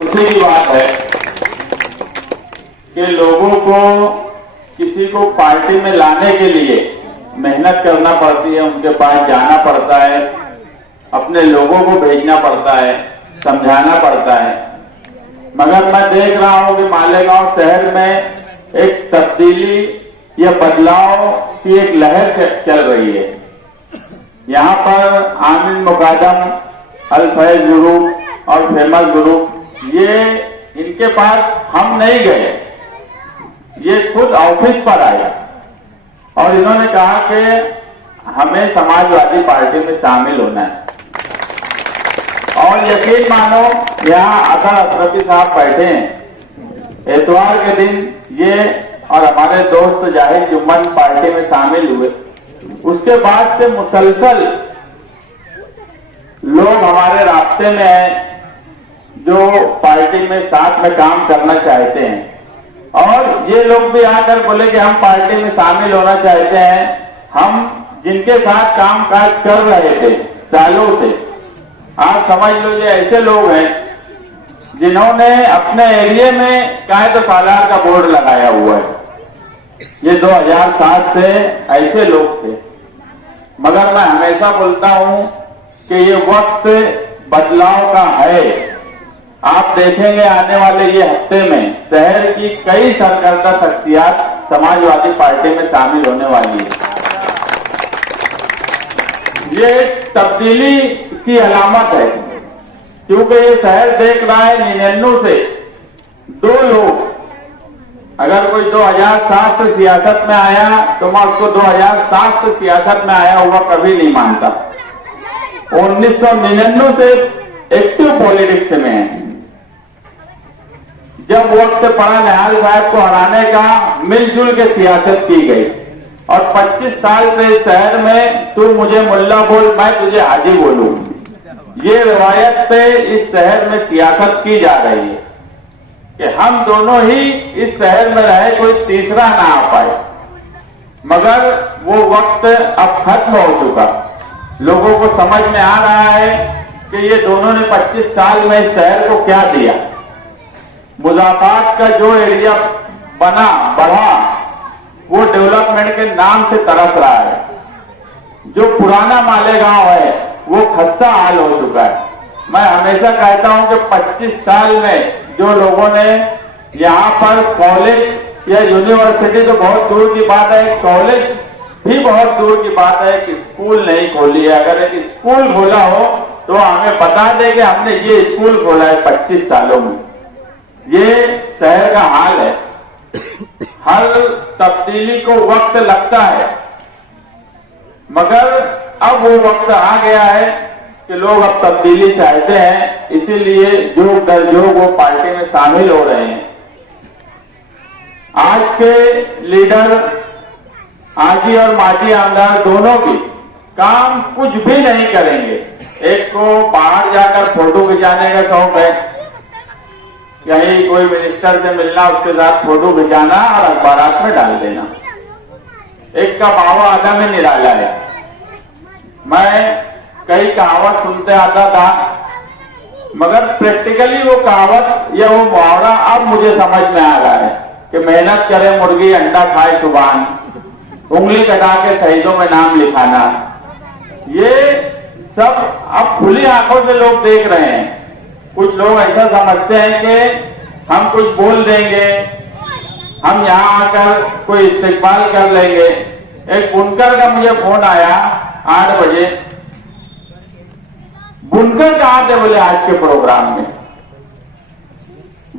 दूसरी की बात है कि लोगों को किसी को पार्टी में लाने के लिए मेहनत करना पड़ती है, उनके पास जाना पड़ता है, अपने लोगों को भेजना पड़ता है, समझाना पड़ता है। मगर मैं देख रहा हूं कि मालेगांव शहर में एक तब्दीली या बदलाव की एक लहर चल रही है। यहाँ पर आमिर मुकादम, अल फैज ग्रुप और फेमस ग्रुप, ये इनके पास हम नहीं गए, ये खुद ऑफिस पर आए और इन्होंने कहा कि हमें समाजवादी पार्टी में शामिल होना है। और यकीन मानो यहाँ अतर अशरफी साहब बैठे हैं। इतवार के दिन ये और हमारे दोस्त जाहिद जुम्मन पार्टी में शामिल हुए। उसके बाद से मुसलसल लोग हमारे रास्ते में हैं जो पार्टी में साथ में काम करना चाहते हैं। और ये लोग भी आकर बोले कि हम पार्टी में शामिल होना चाहते हैं। हम जिनके साथ काम काज कर रहे थे सालों से, आप समझ लो ये ऐसे लोग हैं जिन्होंने अपने एरिया में कायदे सालार का बोर्ड लगाया हुआ है। ये 2007 से ऐसे लोग थे। मगर मैं हमेशा बोलता हूं कि ये वक्त बदलाव का है। आप देखेंगे आने वाले ये हफ्ते में शहर की कई सरकर्दा शख्सियत समाजवादी पार्टी में शामिल होने वाली है। ये तब्दीली की अलामत है, क्योंकि ये शहर देख रहा है 99 से 2 लोग, अगर कोई 2007 से सियासत में आया तो मैं उसको 2007 से सियासत में आया हुआ कभी नहीं मानता। 1999 से एक्टिव पॉलिटिक्स में है। जब वक्त पड़ा निहाल साहब को हराने का, मिलजुल के सियासत की गई और 25 साल से शहर में तू मुझे मुल्ला बोल, मैं तुझे हाजी बोलूं, ये रिवायत पे इस शहर में सियासत की जा रही है कि हम दोनों ही इस शहर में रहे, कोई तीसरा ना आ पाए। मगर वो वक्त अब खत्म हो चुका। लोगों को समझ में आ रहा है कि ये दोनों ने 25 साल में इस शहर को क्या दिया। मुजाफात का जो एरिया बना बढ़ा, वो डेवलपमेंट के नाम से तरस रहा है। जो पुराना मालेगांव है वो खस्ता हाल हो चुका है। मैं हमेशा कहता हूं कि 25 साल में जो लोगों ने यहाँ पर कॉलेज या यूनिवर्सिटी तो बहुत दूर की बात है, कॉलेज भी बहुत दूर की बात है, कि स्कूल नहीं खोली है। अगर एक स्कूल खोला हो तो हमें बता दे कि हमने ये स्कूल खोला है 25 सालों में। ये शहर का हाल है। हर तब्दीली को वक्त लगता है, मगर अब वो वक्त आ गया है कि लोग अब तब्दीली चाहते हैं, इसीलिए जो दर्जों वो पार्टी में शामिल हो रहे हैं। आज के लीडर आजी और माजी आमदार दोनों भी काम कुछ भी नहीं करेंगे। एक को बाहर जाकर फोटो खिंचाने का शौक है, कहीं कोई मिनिस्टर से मिलना, उसके साथ फोटो खिंचाना और अखबारात में डाल देना। एक का बावा आधा में निराला है। मैं कई कहावत सुनते आता था, मगर प्रैक्टिकली वो कहावत या वो मुहावरा अब मुझे समझ में आ रहा है कि मेहनत करे मुर्गी अंडा खाए सुबान, उंगली कटा के शहीदों में नाम लिखाना, ये सब अब खुली आंखों से लोग देख रहे हैं। कुछ लोग ऐसा समझते हैं कि हम कुछ बोल देंगे, हम यहाँ आकर कोई इस्तेकबाल कर लेंगे। एक बुनकर का मुझे फोन आया 8 बजे, बुनकर कहाँ थे बोले आज के प्रोग्राम में।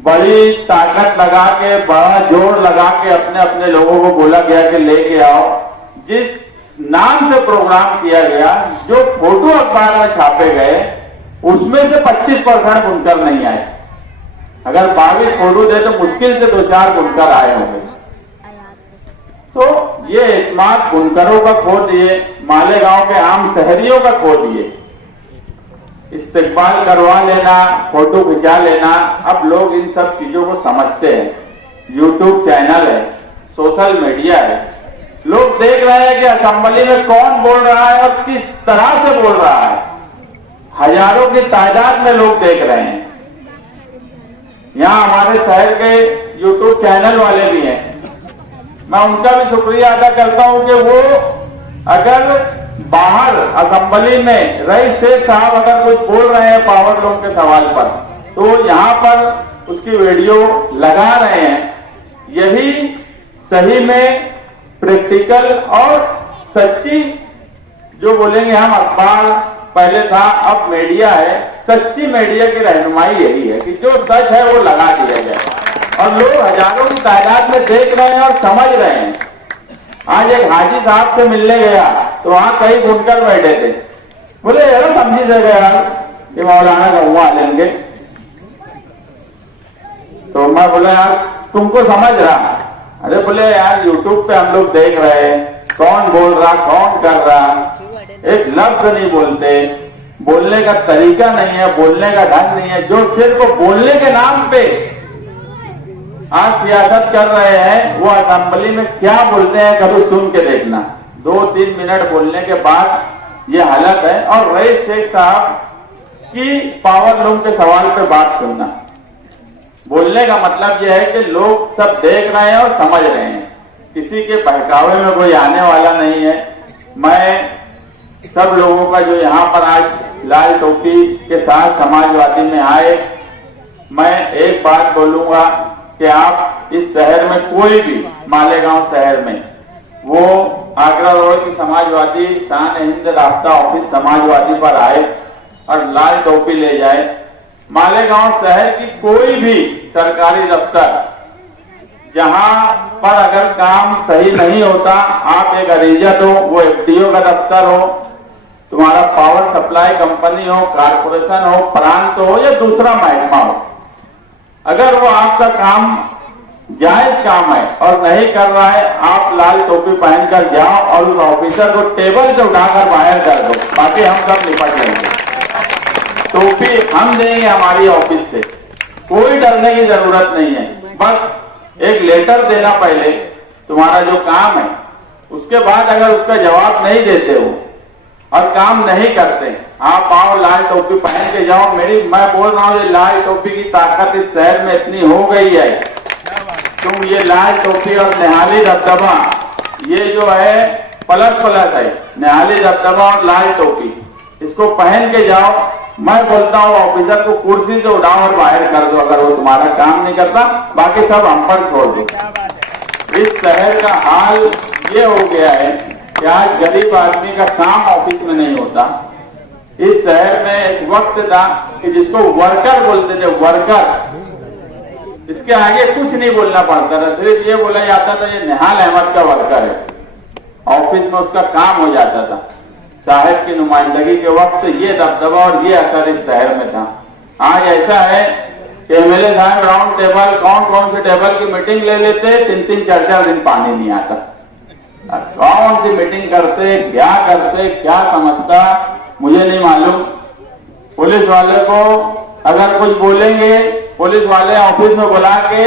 बड़ी ताकत लगा के, बड़ा जोर लगा के अपने अपने लोगों को बोला गया कि लेके आओ। जिस नाम से प्रोग्राम किया गया, जो फोटो अखबार में छापे गए, उसमें से 25% बुनकर नहीं आए। अगर 22 फोटो दे तो मुश्किल से 2-4 बुनकर आए होंगे। तो ये एतमाद बुनकरों का खो दिए, मालेगांव के आम शहरियों का खो दिए। इस्तेकबाल करवा लेना, फोटो खिंचा लेना, अब लोग इन सब चीजों को समझते हैं। यूट्यूब चैनल है, सोशल मीडिया है, लोग देख रहे हैं कि असेंबली में कौन बोल रहा है और किस तरह से बोल रहा है। हजारों की तादाद में लोग देख रहे हैं। यहाँ हमारे शहर के YouTube चैनल वाले भी हैं, मैं उनका भी शुक्रिया अदा करता हूं कि वो अगर बाहर असेंबली में रईस शेख साहब अगर कुछ बोल रहे हैं पावर लूम के सवाल पर, तो यहाँ पर उसकी वीडियो लगा रहे हैं। यही सही में प्रैक्टिकल और सच्ची, जो बोलेंगे हम अखबार पहले था अब मीडिया है, सच्ची मीडिया की रहनुमाई यही है कि जो सच है वो लगा दिया जाए और लोग हजारों की तादाद में देख रहे हैं और समझ रहे हैं। आज एक हाजी साहब से मिलने गया तो वहां कई सुनकर बैठे थे, बोले यार समझी जगह यार कि मौलाना का लेंगे, तो मैं बोला यार तुमको समझ रहा? अरे बोले यार यूट्यूब पे हम लोग देख रहे हैं, कौन बोल रहा कौन कर रहा, एक लफ्ज नहीं बोलते, बोलने का तरीका नहीं है, बोलने का ढंग नहीं है, जो सिर्फ बोलने के नाम पे आज सियासत कर रहे हैं वो असेंबली में क्या बोलते हैं कभी सुन के देखना। 2-3 मिनट बोलने के बाद ये हालत है। और रईस शेख साहब की पावर लूम के सवाल पे बात सुनना, बोलने का मतलब यह है कि लोग सब देख रहे हैं और समझ रहे हैं, किसी के बहकावे में कोई आने वाला नहीं है। मैं सब लोगों का जो यहाँ पर आज लाल टोपी के साथ समाजवादी में आए, मैं एक बात बोलूंगा कि आप इस शहर में कोई भी मालेगांव शहर में वो आगरा रोड की समाजवादी शान हिंद राब्ता ऑफिस समाजवादी पर आए और लाल टोपी ले जाए। मालेगांव शहर की कोई भी सरकारी दफ्तर जहां पर अगर काम सही नहीं होता, आप एक अरीजा दो, वो एफडीओ का दफ्तर हो, तुम्हारा पावर सप्लाई कंपनी हो, कारपोरेशन हो, प्रांत हो या दूसरा महकमा हो, अगर वो आपका काम जायज काम है और नहीं कर रहा है, आप लाल टोपी पहनकर जाओ और उस ऑफिसर को टेबल से उठाकर बाहर कर दो, बाकी हम सब निपट लेंगे। टोपी हम देंगे हमारी ऑफिस से, कोई डरने की जरूरत नहीं है। बस एक लेटर देना पहले तुम्हारा जो काम है, उसके बाद अगर उसका जवाब नहीं देते हो और काम नहीं करते, आप आओ लाल टोपी पहन के जाओ। मैं बोल रहा हूँ ये लाल टोपी की ताकत इस शहर में इतनी हो गई है, तुम ये लाल टोपी और निहाली दबदबा, ये जो है प्लस है, निहाली दबदबा और लाल टोपी, इसको पहन के जाओ। मैं बोलता हूँ ऑफिसर को कुर्सी से उठाओ और बाहर कर दो अगर वो तुम्हारा काम नहीं करता, बाकी सब हम पर छोड़ दो। इस शहर का हाल ये हो गया है कि आज गरीब आदमी का काम ऑफिस में नहीं होता। इस शहर में एक वक्त था कि जिसको वर्कर बोलते थे, वर्कर, इसके आगे कुछ नहीं बोलना पड़ता था, सिर्फ ये बोला जाता था ये निहाल अहमद का वर्कर है, ऑफिस में उसका काम हो जाता था। साहब की नुमाइंदगी के वक्त ये दबदबा और ये असर इस शहर में था। आज ऐसा है कि एमएलए साहब राउंड टेबल, कौन से टेबल की मीटिंग ले लेते, 3-3, 4-4 दिन पानी नहीं आता। कौन सी मीटिंग करते, क्या समझता मुझे नहीं मालूम। पुलिस वाले को अगर कुछ बोलेंगे, पुलिस वाले ऑफिस में बुला के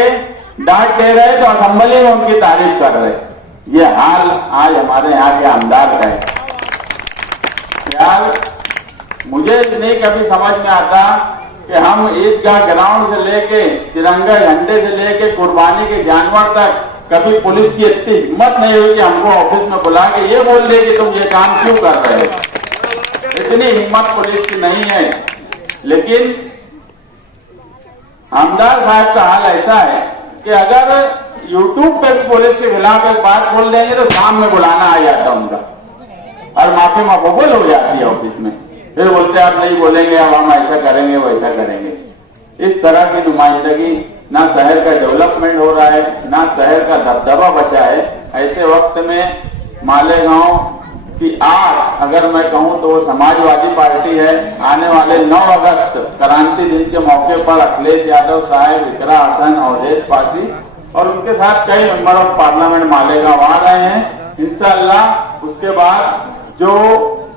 डांट दे रहे तो असेंबली में उनकी तारीफ कर रहे। ये हाल आज हमारे यहाँ के आमदार का है। यार मुझे नहीं कभी समझ में आता कि हम ईदगाह ग्राउंड से लेके तिरंगा झंडे से लेके कुर्बानी के जानवर तक कभी पुलिस की इतनी हिम्मत नहीं हुई कि हमको ऑफिस में बुला के ये बोल दे कि तुम ये काम क्यों कर रहे हो। इतनी हिम्मत पुलिस की नहीं है। लेकिन आमदार साहब का हाल ऐसा है कि अगर यूट्यूब पे पुलिस के खिलाफ एक बात बोल देंगे तो शाम में बुलाना आ जाता उनका और माफी मकबूल हो जाती है ऑफिस में। फिर बोलते आप नहीं बोलेंगे, अब हम ऐसा करेंगे वैसा करेंगे। इस तरह की नुमाइंदगी, ना शहर का डेवलपमेंट हो रहा है, ना शहर का दबदबा बचा है। ऐसे वक्त में मालेगांव की आज अगर मैं कहूं तो वो समाजवादी पार्टी है। आने वाले 9 अगस्त क्रांति दिन के मौके पर अखिलेश यादव साहब, इकरा हसन, अवधेश पासी और उनके साथ कई मेंबर ऑफ पार्लियामेंट मालेगांव आ रहे हैं। इंशाअल्लाह उसके बाद जो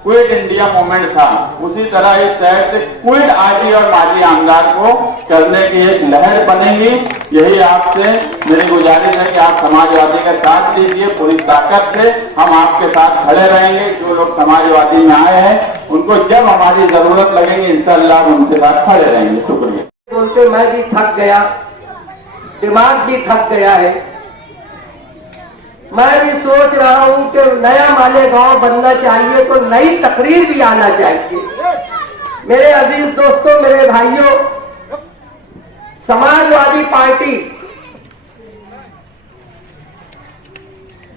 क्विट इंडिया मूवमेंट था, उसी तरह इस शहर से क्विट आजी और माजी आमदार को करने की एक लहर बनेगी। यही आपसे मेरी गुजारिश है कि आप समाजवादी का साथ दीजिए, पूरी ताकत से हम आपके साथ खड़े रहेंगे। जो लोग समाजवादी में आए हैं उनको जब हमारी जरूरत लगेगी इंशाअल्लाह हम उनके साथ खड़े रहेंगे। शुक्रिया। बोलते मैं भी थक गया, दिमाग भी थक गया है। मैं भी सोच रहा हूं कि नया मालेगांव बनना चाहिए तो नई तकरीर भी आना चाहिए। मेरे अजीज दोस्तों, मेरे भाइयों, समाजवादी पार्टी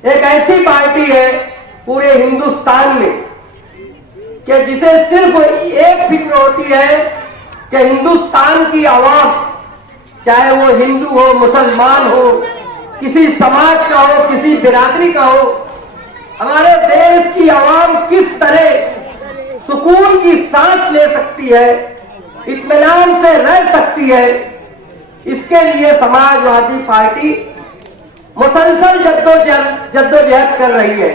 एक ऐसी पार्टी है पूरे हिंदुस्तान में कि जिसे सिर्फ एक फिक्र होती है कि हिंदुस्तान की आवाम, चाहे वो हिंदू हो, मुसलमान हो, किसी समाज का हो, किसी बिरादरी का हो, हमारे देश की आवाम किस तरह सुकून की सांस ले सकती है, इत्मीनान से रह सकती है, इसके लिए समाजवादी पार्टी मुसलसल जद्दोजहद कर रही है।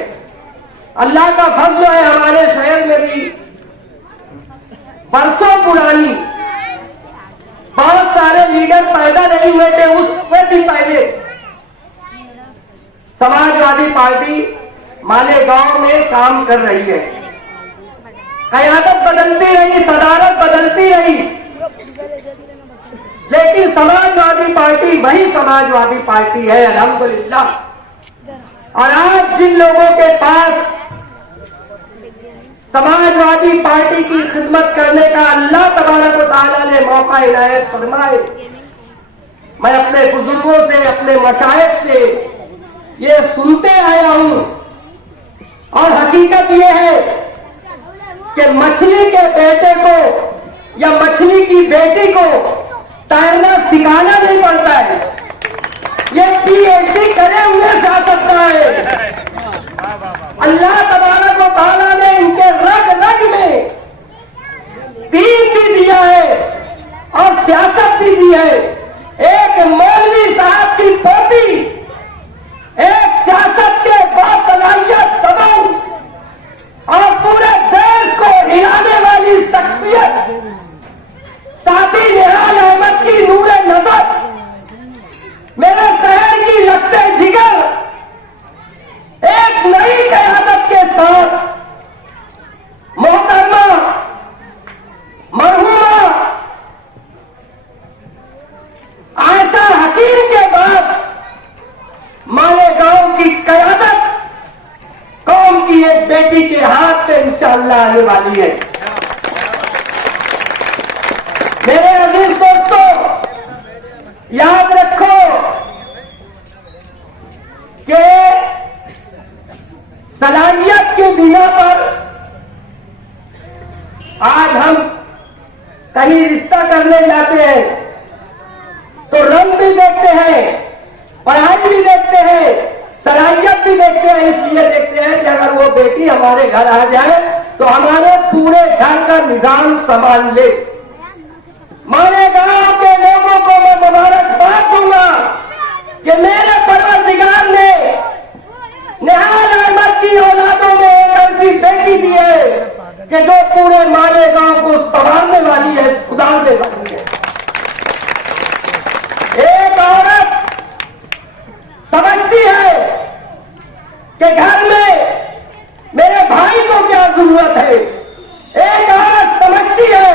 अल्लाह का फजल है, हमारे शहर में भी बरसों पुरानी बहुत सारे लीडर पैदा नहीं हुए थे, उससे भी पहले समाजवादी पार्टी मालेगांव में काम कर रही है। क़यादत बदलती रही, सदारत बदलती रही, लेकिन समाजवादी पार्टी वही समाजवादी पार्टी है, अल्हम्दुलिल्लाह। और आज जिन लोगों के पास समाजवादी पार्टी की खिदमत करने का अल्लाह तबारक व तआला ने मौका इनायत फरमाए, मैं अपने बुजुर्गों से, अपने मशाइख से ये सुनते आया हूं, और हकीकत ये है कि मछली के बेटे को या मछली की बेटी को तैरना सिखाना नहीं पड़ता है, ये पीएचडी करे हुए जा सकता है। अल्लाह तबारक व तआला ने इनके रग रग में दीन भी दिया है और सियासत भी दी है। एक मौलवी साहब की पोती, एक सियासत के बासलाहियत दबाऊ और पूरे देश को हिलाने वाली शख्सियत साथी निहाल अहमद की नूरे नजर, मेरे शहर की लगते जिगर, एक नई क़यादत के साथ मोहतरमा मरहूमा आयशा हकीम के बाद मालेगांव की क़यादत कौम की एक बेटी के हाथ में इंशाअल्लाह आने वाली है। मेरे अजीज दोस्तों, याद रखो कि सलाहियत की बिना पर आज हम कहीं रिश्ता करने जाते हैं तो रंग भी देखते हैं, पढ़ाई भी देखते हैं, सलाहियत भी देखते हैं। इसलिए देखते हैं कि अगर वो बेटी हमारे घर आ जाए तो हमारे पूरे घर का निजाम संभाल ले। मालेगांव के लोगों को मैं मुबारकबाद दूंगा कि मेरे परवरदिगार ने निहाल अहमद की औलादों में एक ऐसी बेटी दी है कि जो पूरे मालेगांव को संभालने वाली है, सुधारने वाली है। एक औरत समझती है कि घर में मेरे भाई को क्या जरूरत है, एक औरत समझती है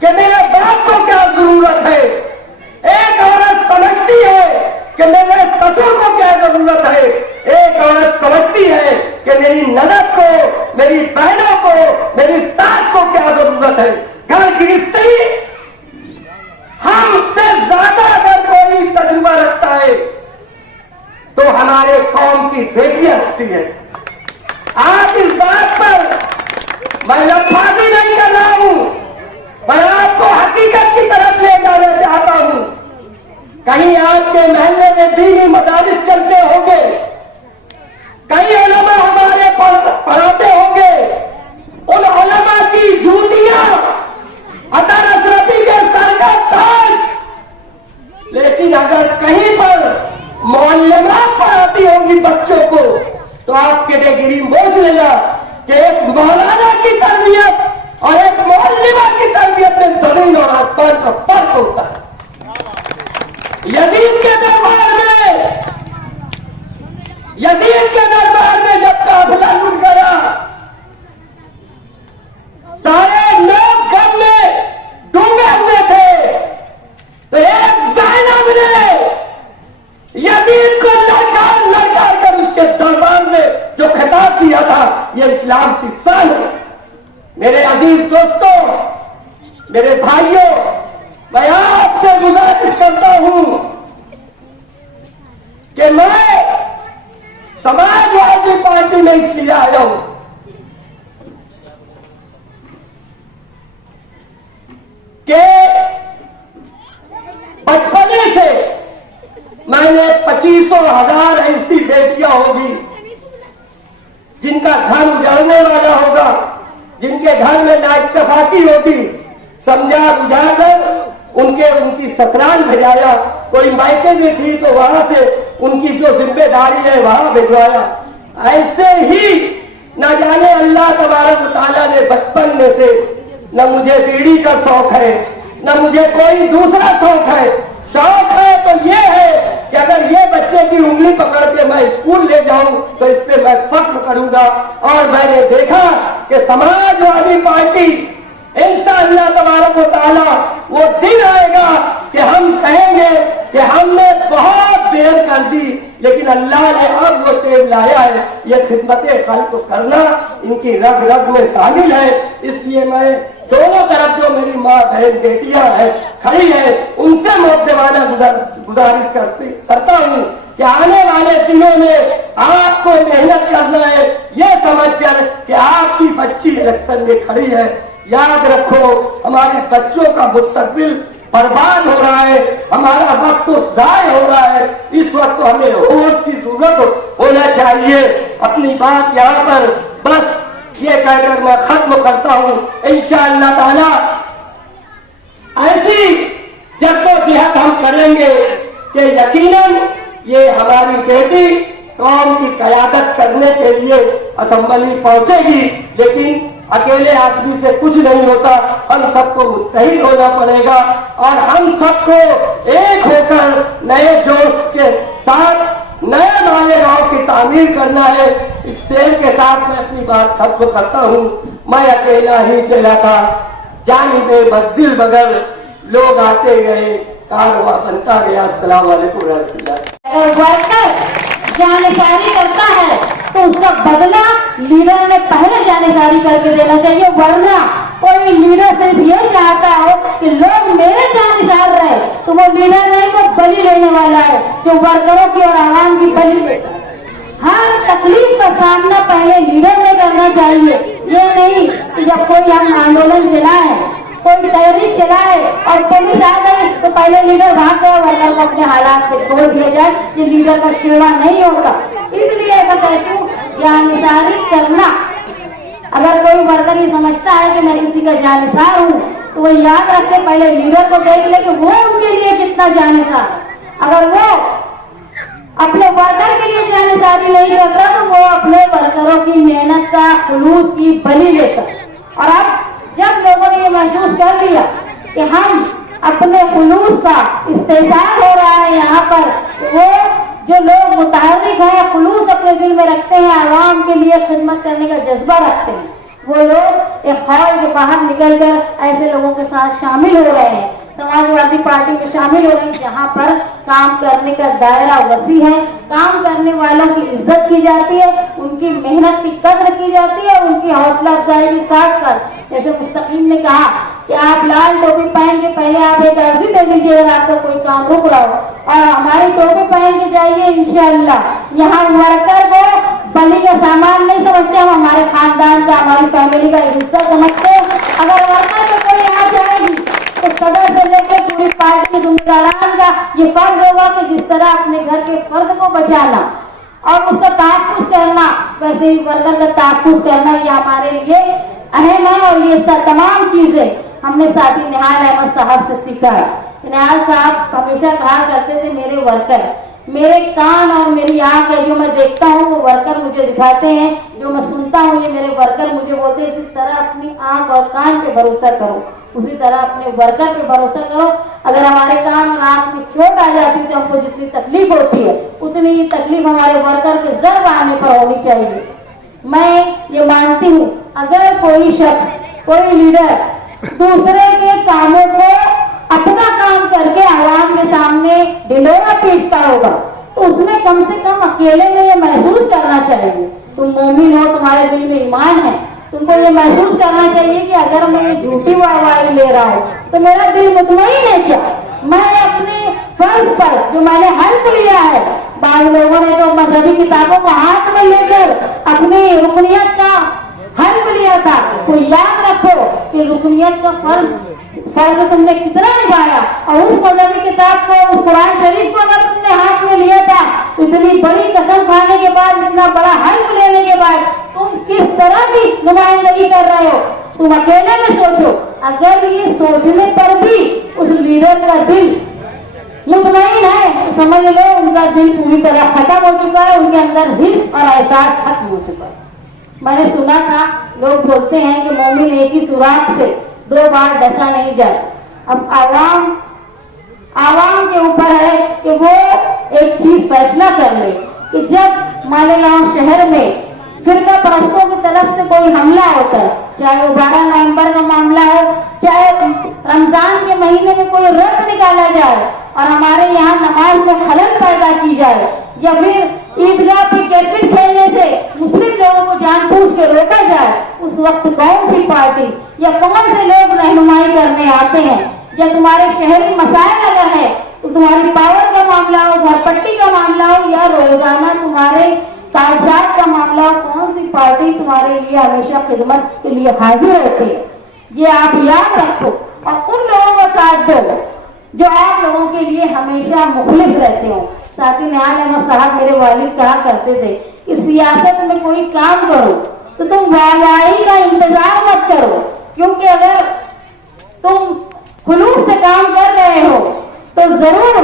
कि मेरे बाप को क्या जरूरत है, एक औरत समझती है कि मेरे ससुर को क्या जरूरत है, एक औरत समझती है कि मेरी ननद को, मेरी बहनों को, मेरी सास को क्या जरूरत है। घर की स्त्री हमसे ज्यादा अगर कोई तजुर्बा रखता है तो हमारे कौम की बेटियां रखती है। आज इस बात पर मैं लफाजी नहीं कर रहा हूं, मैं आपको हकीकत की तरफ ले जाना चाहता हूं। कहीं आपके महल्ले में दीनी मदारिस चलते होंगे, कई उलमा हमारे पढ़ाते होंगे, उन उलमा की जूतियां अतर अशरफी के सर का ताज, लेकिन अगर कहीं पर मुअल्लिमात पढ़ाती होंगी बच्चों को तो आप कैटेगरी बोझ लेगा कि एक मौलाना की तरबियत और एक मुअल्लिमा की तरबियत में जमीन और आसमान का फर्क होता है। यजीद के दरबार में जब काफिला लुट गया, सारे लोग घर में डूबे हुए थे, दिया था। ये इस्लाम की शान है। मेरे अजीज दोस्तों, मेरे भाइयों, मैं आपसे गुजारिश करता हूं कि मैं समाजवादी पार्टी में इसलिए आया हूं कि बचपने से मैंने 25,000 ऐसी बेटियां होगी जिनका घर उजाड़ने वाला होगा, जिनके घर में नाइतफाकी होगी, समझा बुझाकर उनकी ससुराल भेजाया। कोई मायके में थी तो वहां से उनकी जो जिम्मेदारी है वहां भिजवाया। ऐसे ही न जाने अल्लाह तबारक व तआला ने बचपन में से न मुझे बीड़ी का शौक है, न मुझे कोई दूसरा शौक है। शौक है तो ये है कि अगर ये बच्चे की उंगली पकड़ के मैं स्कूल ले जाऊं तो इस पे मैं फख्र करूंगा। और मैंने देखा कि समाजवादी पार्टी इंशाअल्लाह तबारक व तआला वो दिन आएगा कि हम कहेंगे कि हमने बहुत देर कर दी, लेकिन अल्लाह ने अब वो टेम लाया है। ये खिदमत खल्क को करना इनकी रग रग में शामिल है। इसलिए मैं दोनों तरफ जो मेरी माँ बहन बेटियां हैं खड़ी है, उनसे मुद्देवाना गुजारिश करता हूँ कि आने वाले दिनों में आपको मेहनत करना है, ये समझकर कि आपकी बच्ची इलेक्शन में खड़ी है। याद रखो, हमारे बच्चों का मुस्तकबिल बर्बाद हो रहा है, हमारा वक्त तो जाय हो रहा है। इस वक्त तो हमें होश की जरूरत होना चाहिए। अपनी बात यहाँ पर बस ये कहकर मैं खत्म करता हूँ। इंशाअल्लाह ताला ऐसी जद्दोजहद हम करेंगे कि यकीनन ये हमारी बेटी कौम की कयादत करने के लिए असेंबली पहुंचेगी। लेकिन अकेले आदमी से कुछ नहीं होता, हम सबको मुत्तहिद होना पड़ेगा और हम सबको एक होकर नए जोश के साथ नए मालेगांव की तामीर करना है। इस शेर के साथ मैं अपनी बात खत्म करता हूँ। मैं अकेला ही चला था, जानिबे मंजिल बगल लोग आते गए, कारवां बनता गया। अस्सलाम वालेकुम रहमतुल्लाह। जानकारी करता है तो उसका बदला लीडर ने पहले जानकारी करके देना चाहिए, वरना कोई लीडर सिर्फ ये चाहता हो कि लोग मेरे जानकार रहे तो वो लीडर नहीं, वो बलि लेने वाला है जो वर्करों की और आवाम की बलि लेता है। हर तकलीफ का सामना पहले लीडर ने करना चाहिए। ये नहीं कि जब कोई हम आंदोलन चलाए, कोई तहरीक चलाए और पुलिस आ गई तो पहले लीडर भाग कर वर्कर को अपने हालात पे छोड़ दिया जाए। ये लीडर का सेवा नहीं होता। इसलिए मैं कहती हूँ जानसारी करना, अगर कोई वर्कर ये समझता है कि मैं किसी का जानसार हूँ तो वो याद रखे पहले लीडर को देख ले कि वो उनके लिए कितना जानसार। अगर वो अपने वर्कर के लिए जानसारी नहीं करता तो वो अपने वर्करों की मेहनत का खुलूस की बलि लेता। और अब जब लोगों ने ये महसूस कर लिया कि हम अपने खुलूस का इस्तेसाल हो रहा है यहाँ पर, वो जो लोग मुतहर्रिक हैं, खुलूस अपने दिल में रखते हैं, आवाम के लिए खिदमत करने का जज्बा रखते हैं, वो लोग एक हॉल के बाहर निकलकर ऐसे लोगों के साथ शामिल हो रहे हैं, समाजवादी पार्टी में शामिल हो रहे हैं, जहाँ पर काम करने का दायरा वसी है, काम करने वालों की इज्जत की जाती है, उनकी मेहनत की कद्र की जाती है, उनकी हौसला अफजाई के साथ साथ जैसे मुस्तकीम ने कहा कि आप लाल टोपी पहन के पहले आप एक अर्जी दे दीजिए अगर आपका कोई काम रुक रहा हो, और हमारी टोपी पहन के जाइए इंशाअल्लाह। यहाँ वर्कर को बलि का सामान नहीं समझते, हम हमारे खानदान का, हमारी फैमिली का हिस्सा समझते हैं। अगर वर्कर में कोई आ जाएगी तो सदर से लेकर पूरी पार्टी के जिम्मेदारान का ये फर्ज होगा कि जिस तरह अपने घर के फर्द को बचाना और उसका तहफ़्फ़ुज़ करना, वैसे ही वर्कर का तहफ़्फ़ुज़ करना ये हमारे लिए अहम है। और ये तमाम चीजें हमने साथी निहाल अहमद साहब से सीखा है। निहाल साहब हमेशा कहा करते थे, मेरे वर्कर, मेरे कान और मेरी आंख है, जो मैं देखता हूँ वो वर्कर मुझे दिखाते हैं, जो मैं सुनता हूँ ये मेरे वर्कर मुझे बोलते हैं। जिस तरह अपनी आंख और कान पे भरोसा करो उसी तरह अपने वर्कर पे भरोसा करो। अगर हमारे कान और आंख में चोट आ जाती है तो हमको जितनी तकलीफ होती है उतनी ही तकलीफ हमारे वर्कर के जर्ब आने पर होनी चाहिए। मैं ये मानती हूँ अगर कोई शख्स, कोई लीडर दूसरे के कामों को अपना काम करके आवाम के सामने ढिंढोरा पीटता होगा तो उसने कम से कम अकेले में ये महसूस करना चाहिए, तुम मोमिन हो तुम्हारे दिल में ईमान है, तुमको ये महसूस करना चाहिए कि अगर मैं ये झूठी वाहवाही ले रहा हूँ तो मेरा दिल मुतमईन है क्या? मैं अपने फर्ज पर जो मैंने हल्फ लिया है, बाद लोगों ने तो मजहबी किताबों को हाथ में लेकर अपनी रुकनियत का हल्फ लिया था, तो याद रखो कि रुकनियत का फर्ज तुमने कितना निभाया, और उस मजहबी किताब को, उस कुरान शरीफ को अगर तुमने हाथ में लिया था, इतनी बड़ी कसम खाने के बाद, इतना बड़ा हल्फ लेने के बाद तुम किस तरह की नुमाइंदगी कर रहे हो? तुम अकेले में सोचो, अगर ये सोचने पर भी उस लीडर का दिल मुतमईन है तो समझ लो उनका दिल पूरी तरह खत्म हो चुका है, उनके अंदर हिस्स और एहसास खत्म हो चुका है। मैंने सुना था, लोग बोलते हैं कि मोमिन एक ही सुराख से 2 बार डसा नहीं जाए। अब आवाम के ऊपर है कि वो एक चीज फैसला कर ले कि जब मालेगांव शहर में फिरका परस्तों की तरफ से कोई हमला होता है, चाहे वो 12 नवंबर का मामला हो, चाहे रमजान के महीने में कोई रथ निकाला जाए और हमारे यहाँ नमाज में खलल पैदा की जाए, या फिर ईदगाह पे क्रिकेट खेलने से मुस्लिम लोगों को जानबूझ के रोका जाए, उस वक्त कौन सी पार्टी या कौन से लोग रहनुमाई करने आते हैं? या तुम्हारे शहरी मसाइल अगर है तो तुम्हारी पावर का मामला हो, घरपट्टी का मामला हो, या रोजाना तुम्हारे कागजात का मामला हो, कौन सी पार्टी तुम्हारे लिए हमेशा खिदमत के लिए हाजिर होती है? ये आप याद रखो और उन लोगों का साथ दो जो आप लोगों के लिए हमेशा मुखलिस रहते हो। साथी निहाल अहमद साहब मेरे वालिद कहा करते थे कि सियासत में कोई काम करो तो तुम वाहवाही का इंतजार मत करो, क्योंकि अगर तुम खुलूस से काम कर रहे हो तो जरूर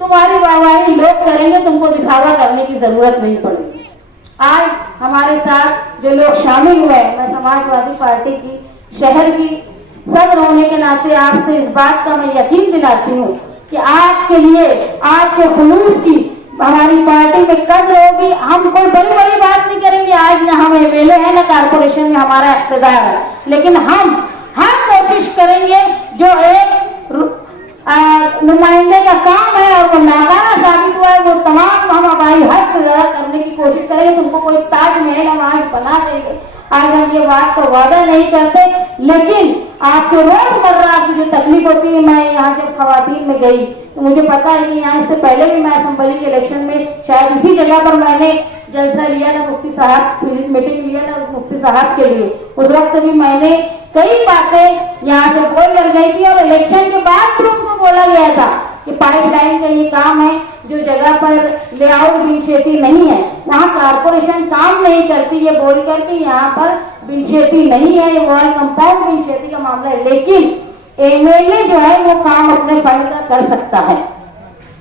तुम्हारी वाहवाही लोग करेंगे, तुमको दिखावा करने की जरूरत नहीं पड़ेगी। आज हमारे साथ जो लोग शामिल हुए, मैं समाजवादी पार्टी की शहर की सदर होने के नाते आपसे इस बात का मैं यकीन दिलाती हूँ कि आपके लिए, आपके खुलूस की हमारी पार्टी में कद्र होगी। हम कोई बड़ी बड़ी बात नहीं करेंगे, आज ना हम एमएलए हैं ना कारपोरेशन में हमारा इख्तिदार है, लेकिन हम कोशिश करेंगे जो एक नुमाइंदे का काम है और वो नाकारा साबित हुआ है, वो तमाम हम हमारी हद से ज्यादा करने की कोशिश करेंगे। तुमको कोई ताजमहल हम आज बना देंगे, आज हम ये बात का वादा नहीं करते, लेकिन आपको रोजमर्रा की जो तकलीफ होती है, मैं यहाँ जब खवातीन में गई तो मुझे पता है कि यहाँ इससे पहले भी मैं असेंबली के इलेक्शन में शायद इसी जगह पर मैंने जलसा लिया था, मुफ्ती साहब मीटिंग लिया था मुफ्ती साहब के लिए। उस वक्त भी मैंने कई बातें यहाँ से बोल कर गई थी और इलेक्शन के बाद भी उनको बोला गया था कि पाइपलाइन का ये काम है, जो जगह पर लेआउट बिनशेती नहीं है वहाँ कारपोरेशन काम नहीं करती, ये बोल करके यहाँ पर बिनशेती नहीं है, ये वॉल कंपाउंड बिनशेती का मामला है, लेकिन एमएलए जो है वो काम अपने फंड का कर सकता है।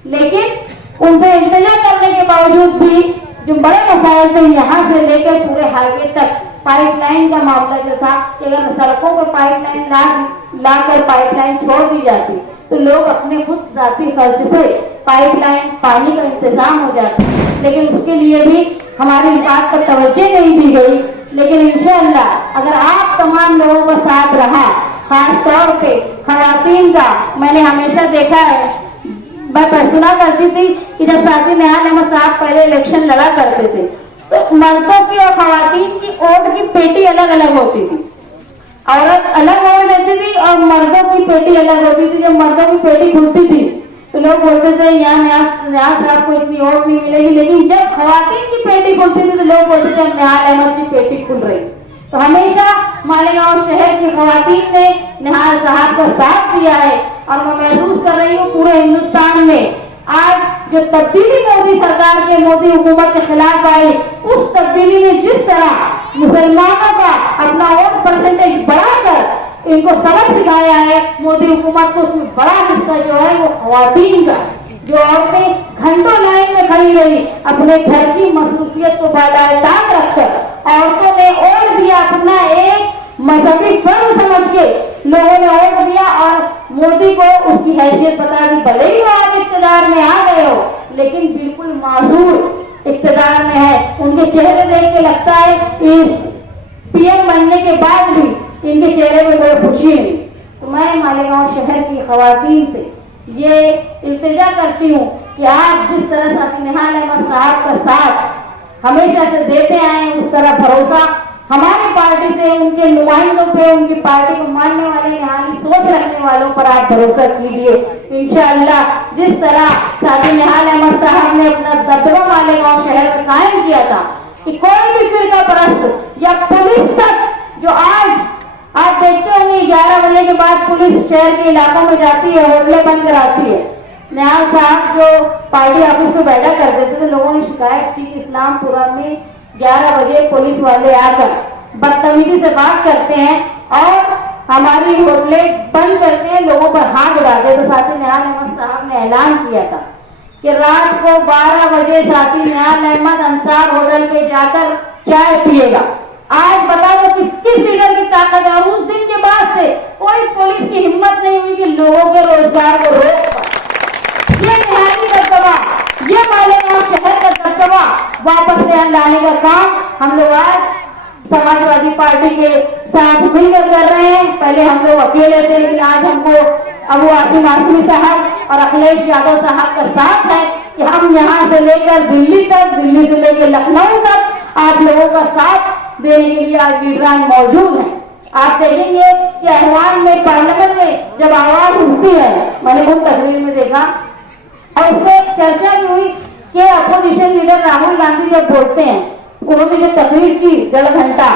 लेकिन उनसे इंतजार करने के बावजूद भी जो बड़े मसाइल थे, यहाँ से लेकर पूरे हाईवे तक पाइपलाइन का मामला जो था कि अगर सड़कों पर पाइपलाइन लाकर पाइपलाइन छोड़ दी जाती तो लोग अपने खुद जाती खर्च से पाइपलाइन पानी का इंतजाम हो जाता, लेकिन उसके लिए भी हमारी बात पर तवज्जो नहीं दी गई। लेकिन इंशाअल्लाह अगर आप तमाम लोगों का साथ रहा, खास तौर पे खवातीन का, मैंने हमेशा देखा है, मैं सुना करती थी कि जब साथी निहाल अहमद साहब पहले इलेक्शन लड़ा करते थे तो मर्दों की और खवातीन की वोट की पेटी अलग अलग होती थी, औरत अलग वोट लेती थी और मर्दों की पेटी अलग होती थी। जब मर्दों की पेटी खुलती थी तो लोग बोलते थे यहाँ निहाल साहब को इतनी वोट नहीं मिलेगी, लेकिन जब खवातीन की पेटी खुलती थी तो लोग बोलते थे निहाल अहमद की पेटी खुल रही। तो हमेशा मालेगांव शहर की खवातीन ने निहाल साहब का साथ दिया है और मैं महसूस कर रही हूँ पूरे हिंदुस्तान में आज जो तब्दीली मोदी सरकार के, मोदी हुकूमत के खिलाफ आई, उस तब्दीली में जिस तरह मुसलमानों का अपना वोट परसेंटेज बढ़ाकर इनको सबक सिखाया है मोदी हुकूमत को, उसमें बड़ा हिस्सा जो है वो खवातीन का, जो औरतें घंटों लाइन में खड़ी रही, अपने घर की मसरूफियत को बालाताक रखकर औरतों ने वोट दिया, अपना एक मजहबी फर्ज समझ के लोगों ने वोट दिया और मोदी को उसकी हैसियत बता दी। भले ही वो आप इख्तिदार में आ गए हो, लेकिन बिल्कुल माजूर इख्तिदार में है। उनके चेहरे देख के लगता है इस पीएम बनने के बाद भी इनके चेहरे पे कोई खुशी नहीं। तो मैं मालेगांव शहर की खवातीन से ये इल्तिजा करती हूँ कि आज जिस तरह साथी निहाल अहमद साहब का साथ हमेशा से देते आए हैं, उस तरह भरोसा हमारी पार्टी से, उनके नुमाइंदों पे, उनकी पार्टी को मानने वाले, यहाँ की सोच रखने वालों पर आप भरोसा कीजिए। इंशाअल्लाह जिस तरह साथी निहाल अहमद साहब ने अपना दबदबा मालेगांव शहर में कायम किया था कि कोई भी फिरका परस्त या पुलिस तक, जो आज आप देखते होंगे 11 बजे के बाद पुलिस शहर के इलाकों में जाती है, होटलें बंद कराती है। निहाल साहब जो पार्टी ऑफिस में बैठा करते थे, तो लोगों ने शिकायत की कि इस्लामपुरा में 11 बजे पुलिस वाले आकर बदतमीजी से बात करते हैं और हमारी होटलें बंद करते हैं, लोगों पर हाथ उड़ाते हैं। तो साथी निहाल अहमद साहब ने ऐलान किया था कि रात को 12 बजे साथी निहाल अहमद अंसार होटल पे जाकर चाय पिएगा। आज बता दो किस लीडर की ताकत है। उस दिन के बाद से कोई पुलिस की हिम्मत नहीं हुई कि लोगों के रोजगार को रोक पाए। ये निहाली दबदबा, ये मालेगांव शहर का दबदबा वापस लाने का काम हम लोग आज समाजवादी पार्टी के साथ मिलकर कर रहे हैं। पहले हम लोग अकेले थे, लेकिन आज हमको अबू आसिम आसमी साहब और अखिलेश यादव साहब का साथ है कि हम यहाँ से लेकर दिल्ली तक, दिल्ली से लेकर लखनऊ तक आप लोगों का साथ देने के लिए आज लीडरान मौजूद हैं। आप देखेंगे कि अहवान में, पार्लियामेंट में जब आवाज उठती है, मैंने वो तस्वीर में देखा और उसमें चर्चा भी हुई कि अपोजिशन लीडर राहुल गांधी जब बोलते हैं, उन्होंने जो तकरीर की 1.5 घंटा,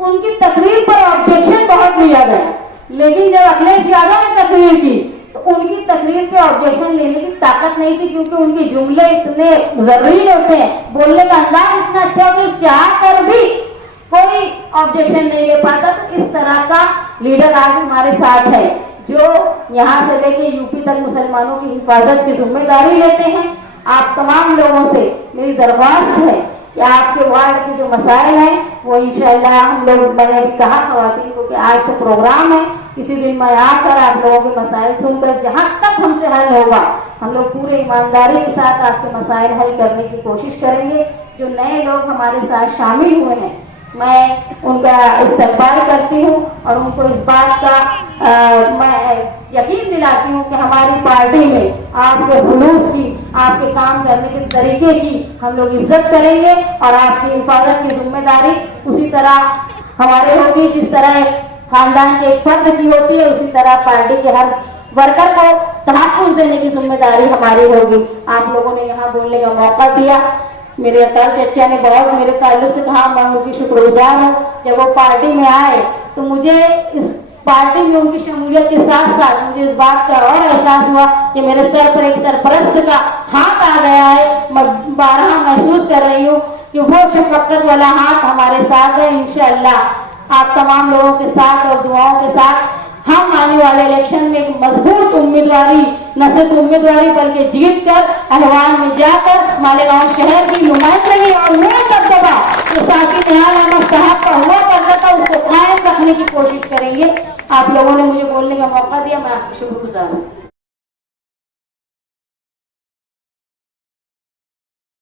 उनकी तकरीर पर ऑब्जेक्शन बहुत लिया गया, लेकिन जब अखिलेश यादव ने तकरीर की तो उनकी तकरीर पे ऑब्जेक्शन लेने की ताकत नहीं थी, क्योंकि उनके जुमले इतने जरूरी होते हैं, बोलने का अंदाज इतना अच्छा कि चाह कर भी कोई ऑब्जेक्शन नहीं ले पाता। तो इस तरह का लीडर आज हमारे साथ है, जो यहाँ से लेके यूपी तक मुसलमानों की हिफाजत की जिम्मेदारी लेते हैं। आप तमाम लोगों से मेरी दरख्वास्त है कि आपके वार्ड के जो मसाइल हैं वो इंशाअल्लाह हम लोग, मैंने कहा खवातीन को कि आज तो प्रोग्राम है, किसी दिन मैं आकर आप लोगों के मसाइल सुनकर जहाँ तक हमसे हल होगा हम लोग पूरे ईमानदारी के साथ आपके मसाइल हल करने की कोशिश करेंगे। जो नए लोग हमारे साथ शामिल हुए हैं, मैं उनका इस्तकबाल करती हूँ और उनको इस बात का मैं यकीन दिलाती हूँ कि हमारी पार्टी में आपके जुलूस की, आपके काम करने के तरीके की हम लोग इज्जत करेंगे और आपकी हिफाजत की जिम्मेदारी उसी तरह हमारे होगी जिस तरह खानदान के एक फर्द की होती है, उसी तरह पार्टी के हर वर्कर को तहफ़्फ़ुज़ देने की जिम्मेदारी हमारी होगी। आप लोगों ने यहाँ बोलने का मौका दिया, मेरे अकाल चचा ने बहुत मेरे ताल्लुक से कहा, मैं उनकी शुक्रगुजार हूँ। जब वो पार्टी में आए तो मुझे इस पार्टी में उनकी शमूलियत के साथ साथ मुझे इस बात का और एहसास हुआ कि मेरे सर पर एक सरपरस्त का हाथ आ गया है। मैं बारहा महसूस कर रही हूँ कि वो शफकत वाला हाथ हमारे साथ है। इंशाअल्लाह आप तमाम लोगों के साथ और दुआओं के साथ हम आने वाले इलेक्शन में एक मजबूत उम्मीदवारी, न सिर्फ उम्मीदवारी बल्कि जीत कर अहवान में जाकर मालेगांव शहर की नुमाइंदगी और वो दबदबा जो साथी निहाल अहमद साहब का हुआ करता था उसको कायम रखने की कोशिश करेंगे। आप लोगों ने मुझे बोलने का मौका दिया, मैं आपकी शुक्रगुजार हूँ।